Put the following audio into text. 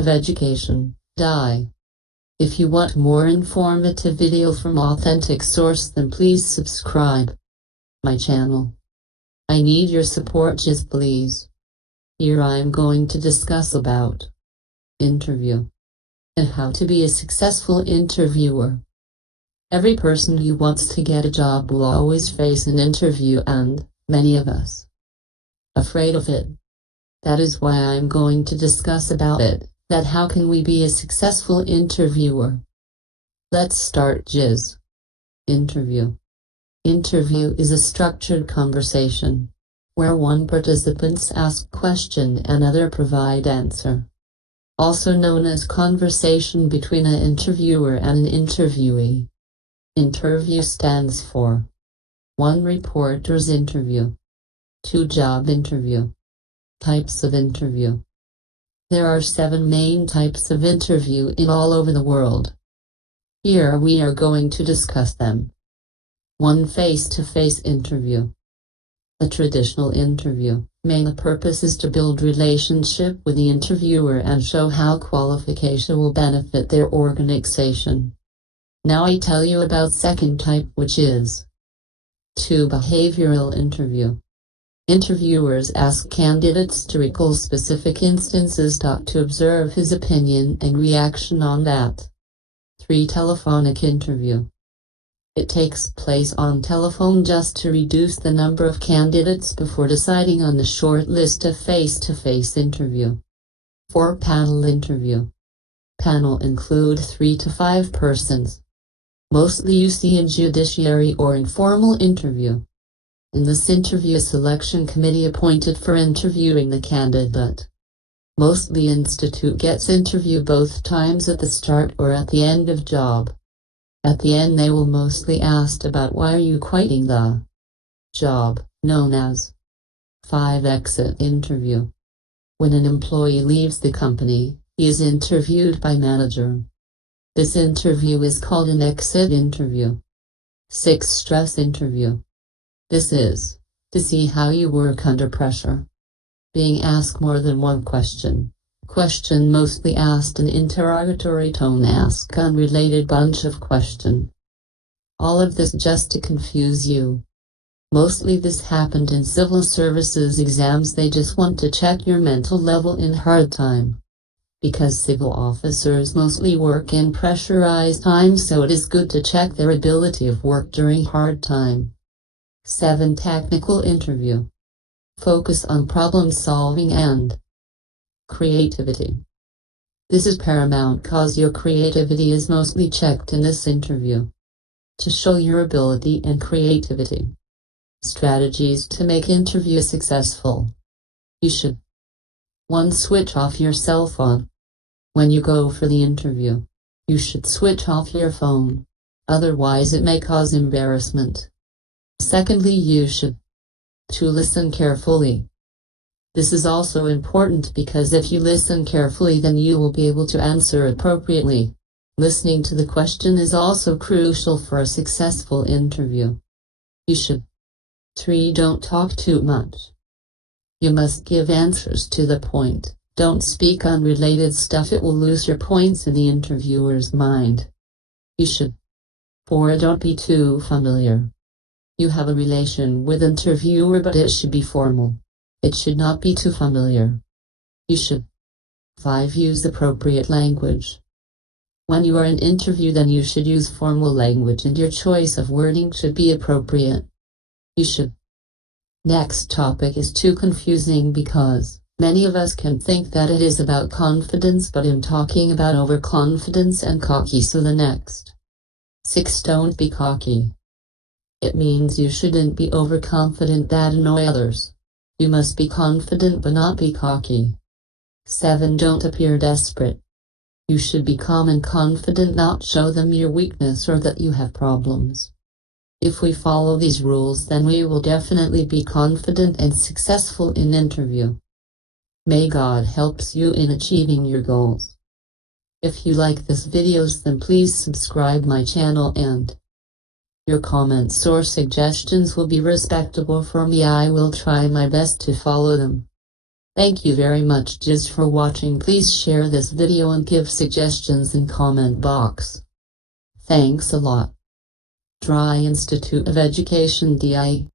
of education, die. If you want more informative video from authentic source, then please subscribe my channel. I need your support, just please. Here I am going to discuss about interview and how to be a successful interviewer. Every person who wants to get a job will always face an interview, and many of us afraid of it. That is why I'm going to discuss about it, that how can we be a successful interviewer. Let's start. Interview. Interview is a structured conversation where one participants ask question and other provide answer. Also known as conversation between an interviewer and an interviewee. Interview stands for 1. Reporter's interview. 2. Job interview. Types of interview. There are 7 main types of interview in all over the world. Here we are going to discuss them. 1. Face-to-face interview. A traditional interview. Main purpose is to build relationship with the interviewer and show how qualification will benefit their organization. Now I tell you about second type, which is 2. Behavioral interview. Interviewers ask candidates to recall specific instances to observe his opinion and reaction on that. 3. Telephonic interview. It takes place on telephone just to reduce the number of candidates before deciding on the short list of face-to-face interview. 4. Panel interview. Panel include 3 to 5 persons. Mostly you see in judiciary or informal interview. In this interview, a selection committee appointed for interviewing the candidate. Mostly institute gets interview both times, at the start or at the end of job. At the end they will mostly ask about why are you quitting the job, known as 5. Exit interview. When an employee leaves the company, he is interviewed by manager. This interview is called an exit interview. 6. Stress interview. This is to see how you work under pressure. Being asked more than one question. Question mostly asked in interrogatory tone, ask unrelated bunch of question. All of this just to confuse you. Mostly this happened in civil services exams. They just want to check your mental level in hard time. Because civil officers mostly work in pressurized times, so it is good to check their ability of work during hard time. 7. Technical interview. Focus on problem solving and creativity. This is paramount cause your creativity is mostly checked in this interview. To show your ability and creativity. Strategies to make interview successful. You should 1. Switch off your cell phone. When you go for the interview, you should switch off your phone. Otherwise it may cause embarrassment. Secondly, you should 2. Listen carefully. This is also important because if you listen carefully, then you will be able to answer appropriately. Listening to the question is also crucial for a successful interview. You should 3. Don't talk too much. You must give answers to the point. Don't speak unrelated stuff, it will lose your points in the interviewer's mind. You should 4. Don't be too familiar. You have a relation with interviewer, but it should be formal. It should not be too familiar. You should 5. Use appropriate language. When you are in interview, then you should use formal language and your choice of wording should be appropriate. You should. Next topic is too confusing because many of us can think that it is about confidence, but I'm talking about overconfidence and cocky. So the next 6. Don't be cocky. It means you shouldn't be overconfident that annoy others. You must be confident but not be cocky. 7. Don't appear desperate. You should be calm and confident, not show them your weakness or that you have problems. If we follow these rules, then we will definitely be confident and successful in interview. May God helps you in achieving your goals. If you like this videos, then please subscribe my channel and your comments or suggestions will be respectable for me. I will try my best to follow them. Thank you very much just for watching. Please share this video and give suggestions in comment box. Thanks a lot. Dry Institute of Education DI